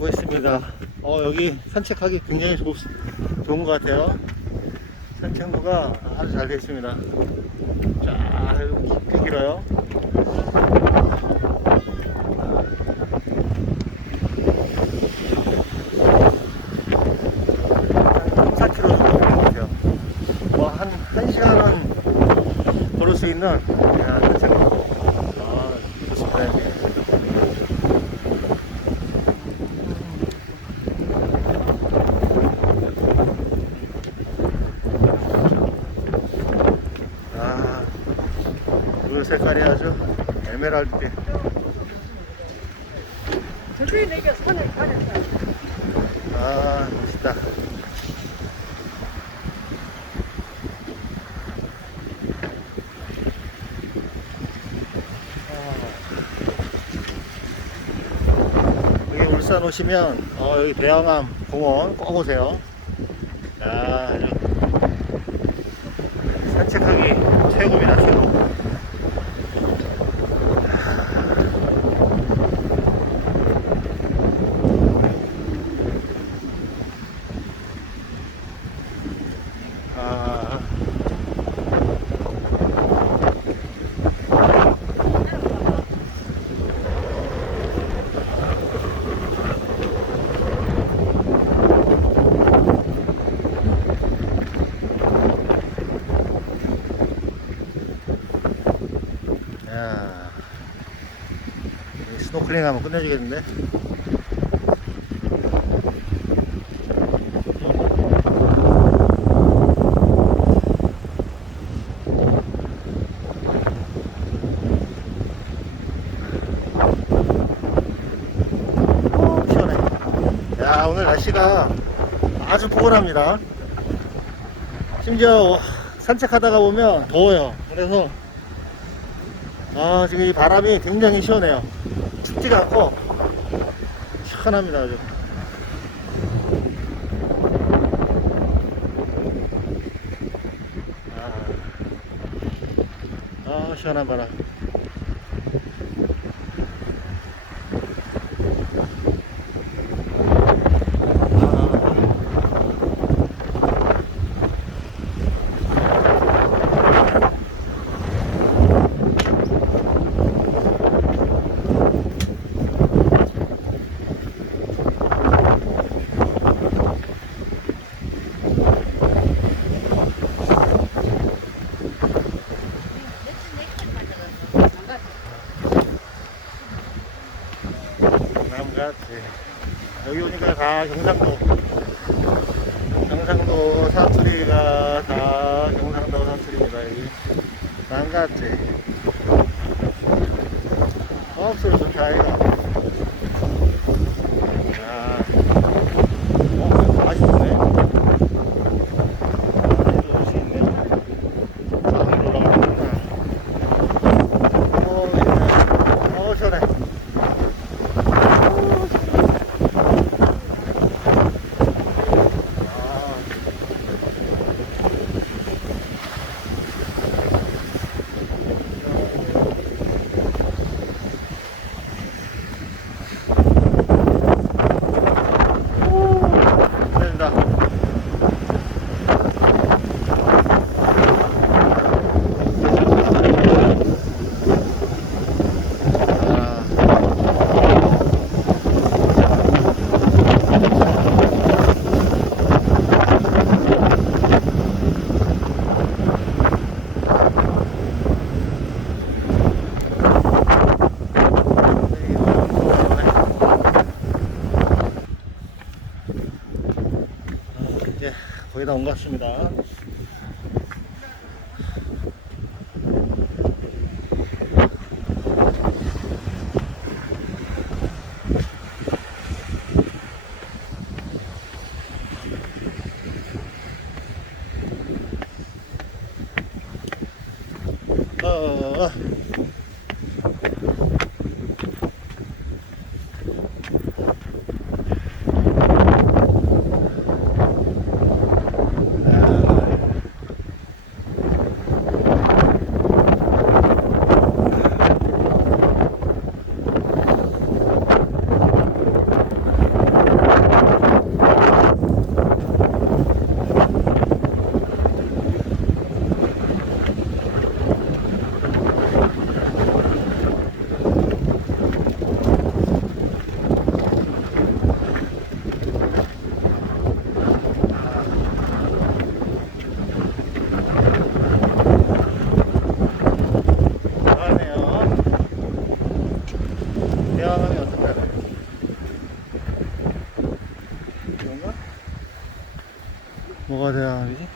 가고 있습니다. 어, 여기 산책하기 굉장히 좋, 좋은 것 같아요. 산책로가 아주 잘 되어 있습니다. 자, 깊이 길어요. 한 4km 정도 되는 것 같아요. 뭐, 걸을 수 있는 야, 산책로. 아, 좋습니다. 여기. 아, 물 색깔이 아주 에메랄드빛. 저기 내가 산에 가렸다. 아, 멋있다. 아. 여기 울산 오시면 어, 여기 대양암 공원 꼭 오세요. 야, 산책하기 최고입니다, 최고. 야, 스노클링 하면 끝내주겠는데? 어, 시원해. 야, 오늘 날씨가 아주 포근합니다. 심지어 산책하다가 보면 더워요. 그래서 아, 지금 이 바람이 굉장히 시원해요. 춥지가 않고 시원합니다. 아주. 아, 아 시원한 바람. 남같 여기 오니까 다 경상도. 경상도 사투리가 다 경상도 사투리입니다 여기. 남같지. 없어요 좋다. 이거 야, 어, 맛있네 맛있어 있네 아, 올라가는구나 어, 있네. 어, 시원해. 됩니다. 이제 거의 다 온 것 같습니다. 어, 뭐가 돼야 하지?